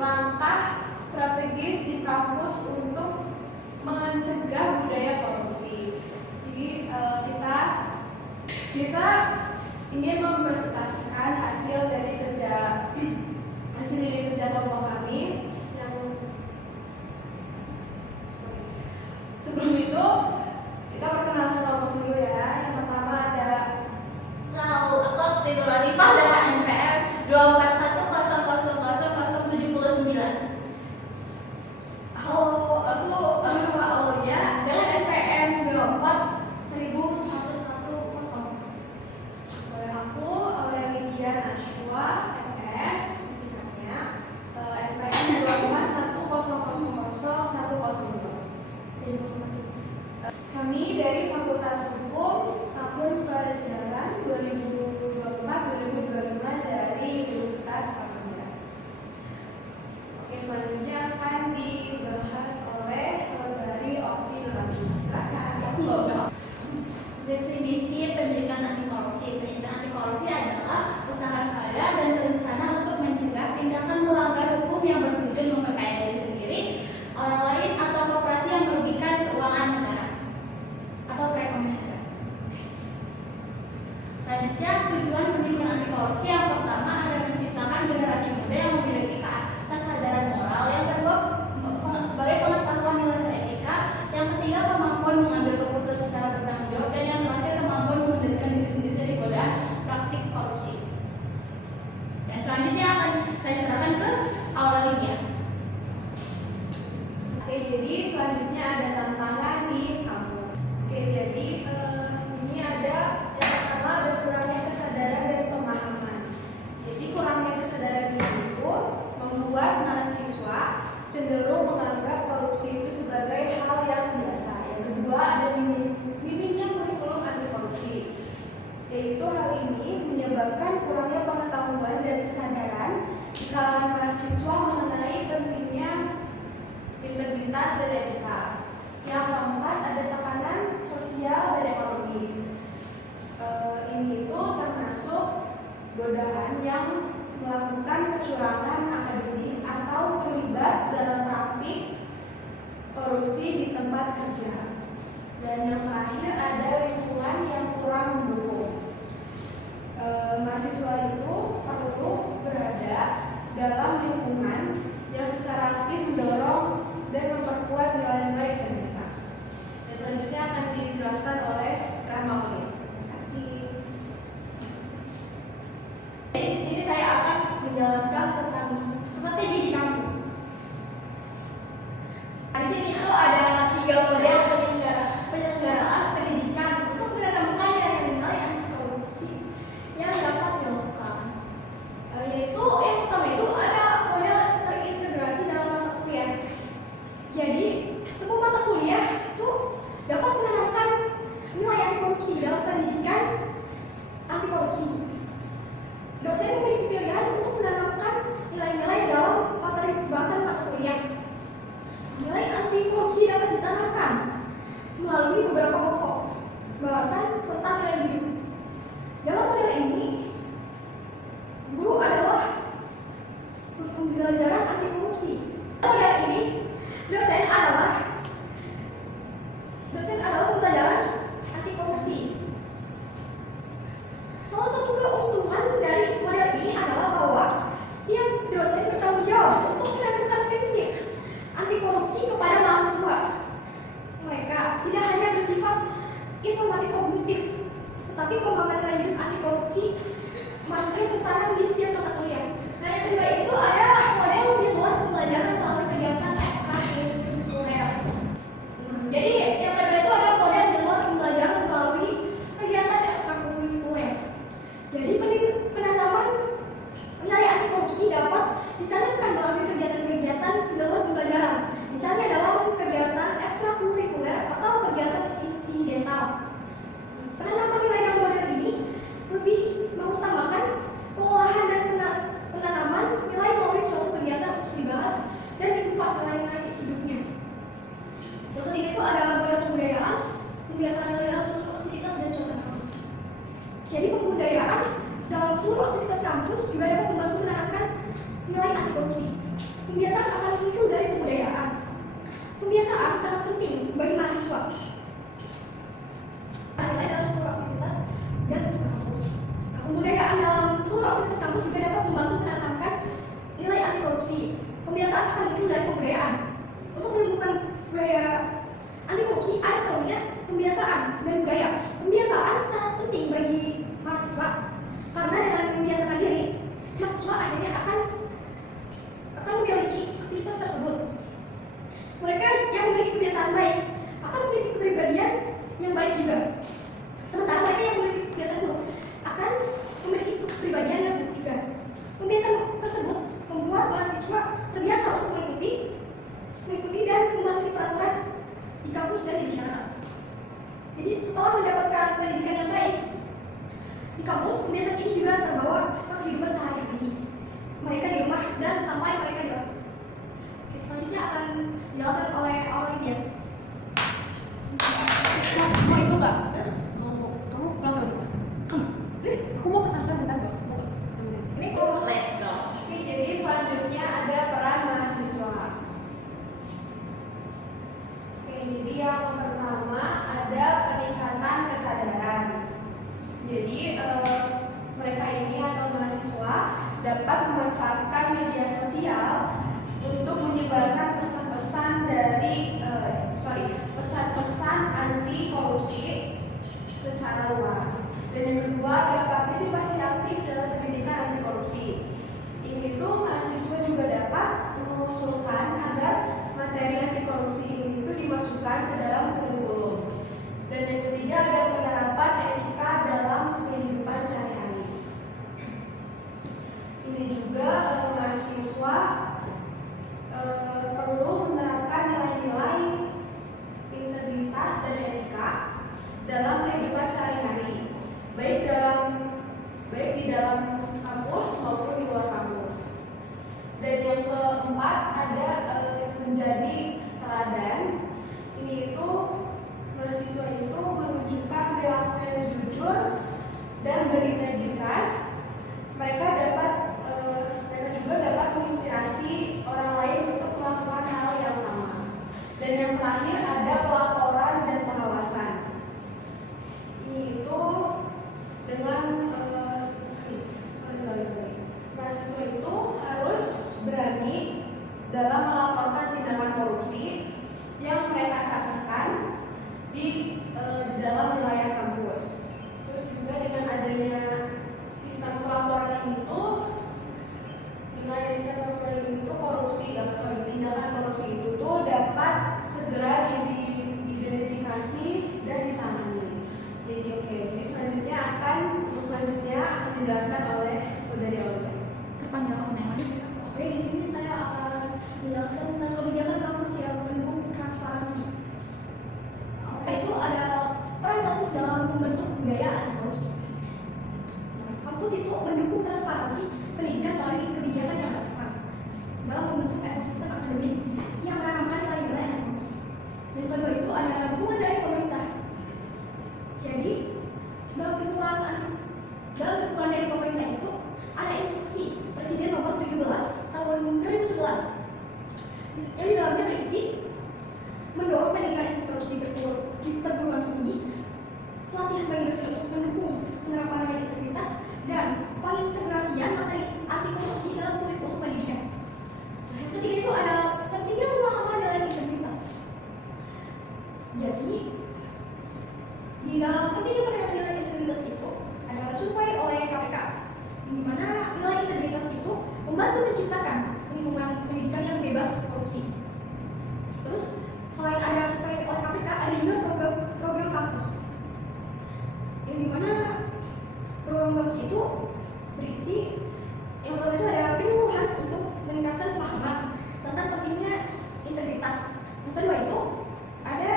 langkah strategis di kampus untuk mencegah budaya korupsi. Jadi kita ingin mempresentasikan hasil dari kerja kelompok kami yang sebelum itu kita perkenalkan kelompok dulu ya. Yang pertama ada Aku Tidur Latifah dari NPM 241000079. Halo, aku Rahma Aulia dengan NPM 24110. Aku Aurelia Nashwa MS singkatnya NPM 241000102. Kami dari Fakultas Hukum tahun pelajaran 2024-2025 dari Universitas Pasundan. Oke, selanjutnya akan dibahas oleh Saudari Okti Nurani. Silakan. Aku nggak usah. Definisi pendidikan anti korupsi. Pendidikan anti korupsi adalah usaha sadar dan berencana untuk mencegah tindakan melanggar hukum yang bertujuan memperkaya diri sendiri, orang lain, atau koperasi yang merugikan keuangan negara atau perekonomian negara. Selanjutnya, tujuan pendidikan anti korupsi yang pertama adalah menciptakan generasi muda yang memiliki kesadaran moral, yang kedua sebagai pengetahuan nilai etika, yang ketiga kemampuan mengambil keputusan secara bertanggung jawab, dan yang terakhir kemampuan mengendalikan diri sendiri dari godaan praktik korupsi. Dan selanjutnya akan saya serahkan ke Aurelia. Oke, jadi selanjutnya ada tantangan di kampus. Oke, jadi ini ada yang pertama ada kurangnya kesadaran dan pemahaman. Jadi kurangnya kesadaran itu membuat mahasiswa cenderung menganggap korupsi itu sebagai hal yang biasa. Yang kedua ada minimnya kurikulum anti korupsi. Yaitu hal ini menyebabkan kurangnya pengetahuan dan kesadaran di kalangan mahasiswa mengenai pentingnya integritas dan etika. Yang keempat ada tekanan sosial dan ekonomi. Ini itu termasuk godaan yang melakukan kecurangan akademik atau terlibat dalam praktik korupsi di tempat kerja. Dan yang terakhir ada lingkungan yang kurang mendukung. Mahasiswa itu perlu berada dalam lingkungan yang secara aktif mendorong dan memperkuat nilai-nilai integritas. Dan selanjutnya akan dijelaskan oleh Rahma Aulia. Terima kasih. Di sini saya akan menjelaskan tentang strategi di kampus. Di sini itu ada 3 model penyelenggaraan pendidikan untuk menanamkan nilai-nilai anti korupsi yang dapat dilakukan. Yaitu yang pertama itu ada model terintegrasi dalam mata kuliah. Jadi semua mata kuliah itu dapat menanamkan nilai anti korupsi dalam pendidikan anti korupsi. Dosen memiliki pilihan untuk menanamkan nilai-nilai dalam materi pembahasan mata kuliah. Nilai anti korupsi dapat ditanamkan melalui beberapa pokok bahasan tentang nilai hidup. Dalam model ini, guru adalah pembelajaran anti korupsi. Dalam model ini, dosen adalah pembelajaran anti korupsi. Salah satu keuntungan dari model ini adalah bahwa setiap dosen bertanggung jawab untuk menanamkan prinsip anti korupsi kepada mahasiswa. Mereka tidak hanya bersifat informatif kognitif, tetapi pemahaman nilai hidup anti korupsi mahasiswa tertanam di setiap mata kuliah. Nah, yang kedua itu ada model di luar pembelajaran melalui kegiatan ekstrakurikuler. Jadi yang kedua itu ada model di luar pembelajaran melalui kegiatan ekstrakurikuler. Jadi penanaman nilai anti korupsi dapat ditanamkan melalui Pembiasaan akan muncul dari kebudayaan. Pembiasaan sangat penting bagi mahasiswa. Nilai dalam seluruh aktivitas dan sosial kampus. Nah, kebudayaan dalam seluruh aktivitas kampus juga dapat membantu menanamkan nilai anti korupsi. Pembiasaan akan muncul dari kebudayaan. Untuk menemukan budaya anti korupsi ada perlunya pembiasaan dan budaya. Pembiasaan sangat penting bagi mahasiswa karena dengan membiasakan diri, mahasiswa akhirnya akan memiliki aktivitas tersebut. Mereka yang memiliki kebiasaan baik akan memiliki kepribadian yang baik juga. Sementara mereka yang memiliki kebiasaan buruk akan memiliki kepribadian yang buruk juga. Pembiasaan tersebut membuat mahasiswa terbiasa untuk mengikuti dan mematuhi peraturan di kampus dan di masyarakat. Jadi setelah mendapatkan pendidikan yang baik di kampus, pembiasaan ini juga terbawa ke kehidupan sehari-hari mereka di rumah dan sampai mereka dewasa. Oke, selanjutnya akan dijelaskan oleh Aurelia. Mau itu nggak? Mau kamu pulang sama siapa? Aku mau ke Tamsan bentar nggak? Mau nggak? Temenin. Ini let's go. Oke, jadi selanjutnya ada peran mahasiswa. Oke, jadi yang pertama ada peningkatan kesadaran. Jadi mereka ini atau mahasiswa dapat memanfaatkan media sosial untuk menyebarkan pesan-pesan pesan-pesan anti korupsi secara luas. Dan yang kedua ada partisipasi aktif dalam pendidikan anti korupsi. Ini tuh mahasiswa juga dapat mengusulkan agar materi anti korupsi ini tuh dimasukkan ke dalam kurikulum. Dan yang ketiga ada penerapan etika dalam kehidupan sehari-hari. Ini juga mahasiswa perlu menerapkan nilai-nilai integritas dan etika dalam kehidupan sehari-hari, baik di dalam kampus maupun di luar kampus. Dan yang keempat ada menjadi teladan. Ini itu mahasiswa itu menunjukkan perilaku yang jujur dan berintegritas. Mereka juga dapat menginspirasi orang lain untuk melakukan hal yang sama. Dan yang terakhir ada pelaporan dan pengawasan. Ini itu dengan mahasiswa itu harus berani dalam melaporkan tindakan korupsi yang mereka saksikan di dalam wilayah kampus. Terus juga dengan adanya sistem pelaporan ini tuh tindakan korupsi itu tuh dapat segera diidentifikasi dan ditangani. Jadi jadi selanjutnya akan dijelaskan oleh saudari Aulia. Terpanjang lagi. Oke, di sini saya akan menjelaskan tentang kebijakan kampus yang mendukung transparansi. Itu ada peran kampus dalam membentuk budaya anti korupsi. Kampus itu mendukung transparansi pendidikan melalui kebijakan yang relevan dalam membentuk ekosistem akademik yang menanamkan nilai-nilai anti korupsi. Yang kedua itu ada dukungan dari pemerintah. Jadi dalam dukungan dari pemerintah itu ada instruksi Presiden nomor 17 tahun 2011 yang di dalamnya berisi mendorong pendidikan anti korupsi di perguruan tinggi, pelatihan bagi dosen untuk mendukung penerapan nilai integritas dan pengintegrasian materi anti korupsi dalam kurikulum pendidikan. Nah, yang ketiga itu ada pentingnya pemahaman nilai integritas. Jadi di dalam pentingnya penerapan nilai integritas itu ada survei oleh KPK, di mana nilai integritas itu membantu menciptakan lingkungan pendidikan yang bebas korupsi. Terus selain ada survei oleh KPK, ada juga program kampus, yang dimana program kampus itu berisi yang pertama itu ada penyuluhan untuk meningkatkan pemahaman tentang pentingnya integritas. Yang kedua itu ada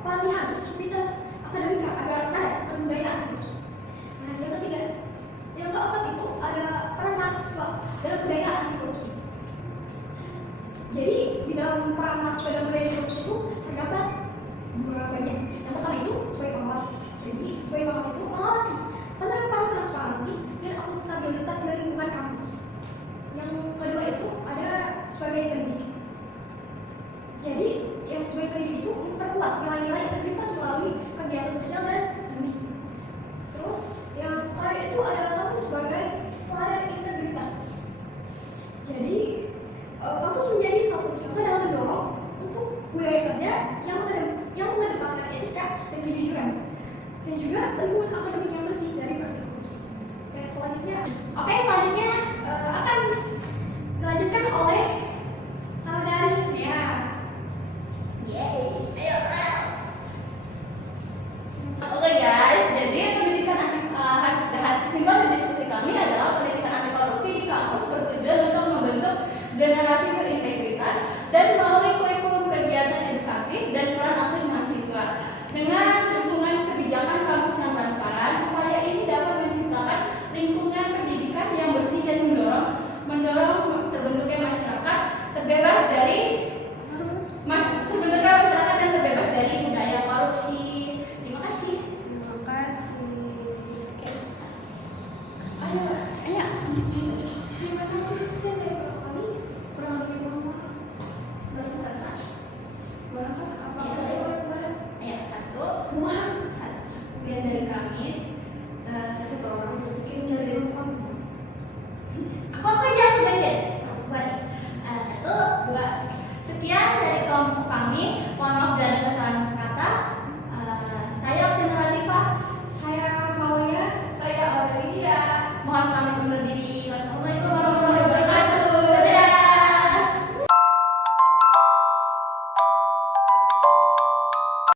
pelatihan aktivitas akademika agar sadar akan budaya anti korupsi. Nah, yang ketiga, yang keempat itu ada peran mahasiswa dalam budaya anti korupsi. Jadi di dalam peran mahasiswa dalam budaya anti korupsi itu terdapat dua bagian. Yang pertama itu sebagai pengawas. Jadi sebagai pengawas itu mengawasi penerapan transparansi dan akuntabilitas dari lingkungan kampus. Yang kedua itu ada sebagai sebagai pendidik itu memperkuat nilai-nilai integritas melalui kegiatan sosial dan studi. Terus yang terakhir itu adalah kampus sebagai teladan integritas. Jadi kampus menjadi salah satu contoh dalam mendorong untuk budaya kerja yang mengedepankan etika dan kejujuran, dan juga lingkungan akademik yang bersih dari praktik korupsi. Selanjutnya akan dilanjutkan oleh saudari Nea. Yeay, ayo Rel. Oke guys, jadi pendidikan kesimpulan dari diskusi kami adalah pendidikan anti korupsi di kampus bertujuan untuk membentuk generasi berintegritas dan melalui kurikulum kegiatan edukatif dan peran aktif mahasiswa. Dengan dukungan kebijakan kampus yang transparan, upaya ini dapat menciptakan lingkungan pendidikan yang bersih dan mendorong terbentuknya masyarakat terbebas dari budaya korupsi. Terima kasih. Terima kasih. Terima kasih sekian dari kami. Kurang lebih berapa? Apa? Ayo, satu. Sekian dari kami. Kasih tau orang sekian dari kami. Aku aja gantian. Satu, dua. Sekian dari kelompok kami. Mohon maaf bila ada kesalahan kata. Saya Oktina Latifah. Saya Maulia. Saya Aurelia. Mohon pamit